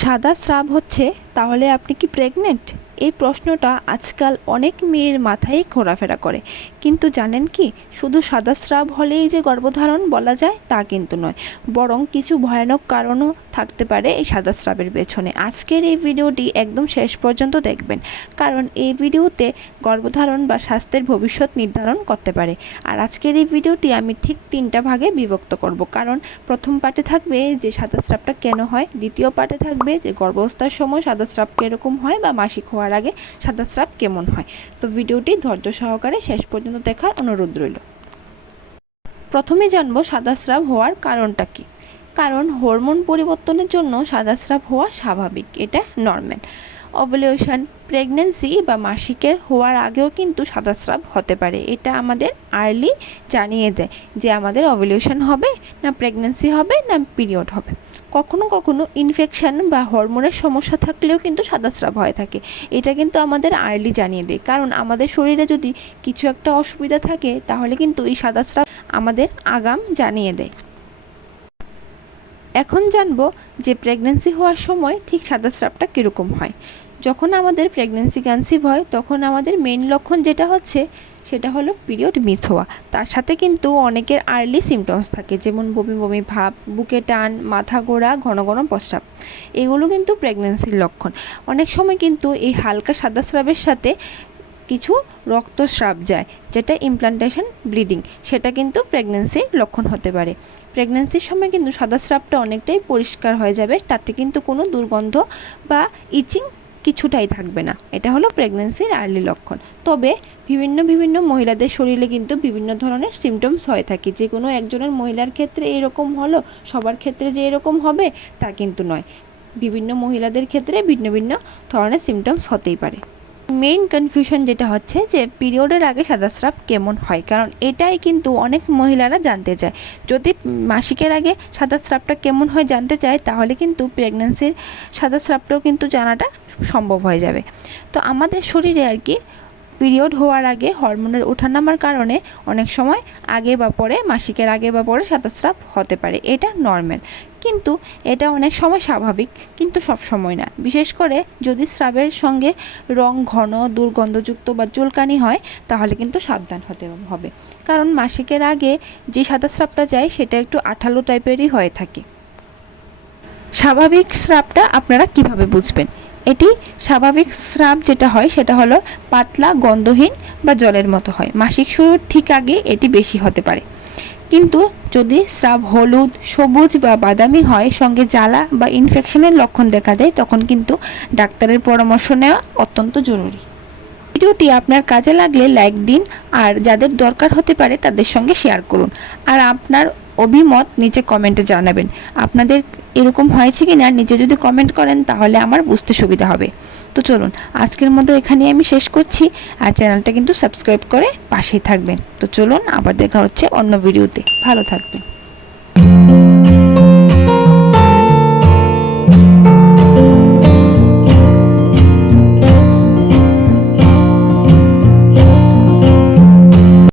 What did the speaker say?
সাদা স্রাব হচ্ছে তাহলে আপনি কি প্রেগনেন্ট এই প্রশ্নটা আজকাল অনেক মেয়ের মাথায় ঘোরাফেরা করে। কিন্তু জানেন কি? শুধু সাদা স্রাব হলেই যে গর্ভধারণ বলা যায় তা কিন্তু নয়। বরং কিছু ভয়ানক কারণও থাকতে পারে এই সাদা স্রাবের পেছনে। আজকের এই ভিডিওটি একদম শেষ পর্যন্ত দেখবেন। কারণ এই ভিডিওতে গর্ভধারণ বা স্বাস্থ্যের ভবিষ্যৎ নির্ধারণ করতে পারে। আর আজকের এই ভিডিওটি আমি ঠিক তিনটা ভাগে বিভক্ত করব। কারণ প্রথম পার্টে থাকবে যে সাদা স্রাবটা কেন হয়, দ্বিতীয় পার্টে থাকবে যে গর্ভাবস্থার সময় সাদা স্রাব কীরকম হয় বা মাসিক হওয়ার আগে সাদা স্রাব কেমন হয়? তো ভিডিওটি ধৈর্য সহকারে শেষ পর্যন্ত দেখার অনুরোধ রইল। প্রথমে জানব সাদা স্রাব হওয়ার কারণটা কী? কারণ হরমোন পরিবর্তনের জন্য সাদা স্রাব হওয়া স্বাভাবিক, এটা নর্মাল। ওভুলেশন, প্রেগনেন্সি বা মাসিকের হওয়ার আগেও কিন্তু সাদা স্রাব হতে পারে, এটা আমাদের আর্লি জানিয়ে দেয় যে আমাদের ওভুলেশন হবে, না প্রেগনেন্সি হবে, না পিরিয়ড হবে। কখনো কখনো ইনফেকশন বা হরমোনের সমস্যা থাকলেও কিন্তু সাদা স্রাব হয়ে থাকে। এটা কিন্তু আমাদের আর্লি জানিয়ে দেয়। কারণ আমাদের শরীরে যদি কিছু একটা অসুবিধা থাকে, তাহলে কিন্তু এই সাদা স্রাব আমাদের আগাম জানিয়ে দেয়। এখন জানব যে প্রেগনেন্সি হওয়ার সময় ঠিক সাদা স্রাবটা কীরকম হয়। যখন আমাদের প্রেগনেন্সি কনসিভ হয়, তখন আমাদের মেন লক্ষণ যেটা হচ্ছে সেটা হলো পিরিয়ড মিস হওয়া। তার সাথে কিন্তু অনেকের আর্লি সিমটমস থাকে, যেমন বমি বমি ভাব, বুকে টান, মাথা গোড়া ঘন ঘন প্রস্রাব। এগুলো কিন্তু প্রেগনেন্সির লক্ষণ। অনেক সময় কিন্তু এই হালকা সাদা স্রাবের সাথে কিছু রক্তস্রাব যায়, যেটা ইমপ্লান্টেশন ব্লিডিং সেটা কিন্তু প্রেগনেন্সির লক্ষণ হতে পারে। প্রেগনেন্সির সময় কিন্তু সাদা স্রাবটা অনেকটাই পরিষ্কার হয়ে যাবে, তাতে কিন্তু কোনো দুর্গন্ধ বা ইচিং কিছুটাই থাকবে না। এটা হলো প্রেগনেন্সির আর্লি লক্ষণ। তবে বিভিন্ন বিভিন্ন মহিলাদের শরীরে কিন্তু বিভিন্ন ধরনের সিমটমস হয়ে থাকে। যে কোনো একজনের মহিলার ক্ষেত্রে এরকম হলো, সবার ক্ষেত্রে যে এরকম হবে, তা কিন্তু নয়। বিভিন্ন মহিলাদের ক্ষেত্রে ভিন্ন ভিন্ন ধরনের সিমটমস হতেই পারে। মেইন কনফিউশন যেটা হচ্ছে যে পিরিয়ডের আগে সাদাস্রাব কেমন হয়? কারণ এটাই কিন্তু অনেক মহিলারা জানতে চায়। যদি মাসিকের আগে সাদাস্রাবটা কেমন হয় জানতে চায়, তাহলে কিন্তু প্রেগনেন্সির সাদাস্রাবটাও কিন্তু জানাটা সম্ভব হয়ে যাবে। তো আমাদের শরীরে আর কি পিরিয়ড হওয়ার আগে হরমোনের ওঠানামার কারণে অনেক সময় আগে বা পরে, মাসিকের আগে বা পরে সাদাস্রাব হতে পারে। এটা নর্মাল কিন্তু এটা অনেক সময় স্বাভাবিক, কিন্তু সব সময় না। বিশেষ করে যদি স্রাবের সঙ্গে রং ঘন, দুর্গন্ধযুক্ত বা চুলকানি হয়, তাহলে কিন্তু সাবধান হতে হবে। কারণ মাসিকের আগে যে সাদা স্রাবটা যায়, সেটা একটু আঠালো টাইপেরই হয়ে থাকে। স্বাভাবিক স্রাবটা আপনারা কীভাবে বুঝবেন? এটি স্বাভাবিক স্রাব যেটা হয়, সেটা হলো পাতলা, গন্ধহীন বা জলের মতো হয়। মাসিক শুরুর ঠিক আগে এটি বেশি হতে পারে। কিন্তু যদি স্রাব হলুদ, সবুজ বা বাদামি হয়, সঙ্গে জ্বালা বা ইনফেকশনের লক্ষণ দেখা দেয়, তখন কিন্তু ডাক্তারের পরামর্শ নেওয়া অত্যন্ত জরুরি। ভিডিওটি আপনার কাজে লাগলে লাইক দিন, আর যাদের দরকার হতে পারে তাদের সঙ্গে শেয়ার করুন। আর আপনার অভিমত নিচে কমেন্টে জানাবেন। আপনাদের এরকম হয়েছে কি না নিচে যদি কমেন্ট করেন তাহলে আমার বুঝতে সুবিধা হবে। তো চলুন, আজকের মতো এখানে আমি শেষ করছি আর চ্যানেলটা কিন্তু সাবস্ক্রাইব করে পাশেই থাকবেন। তো চলুন, আবার দেখা হচ্ছে অন্য ভিডিওতে ভালো থাকবেন।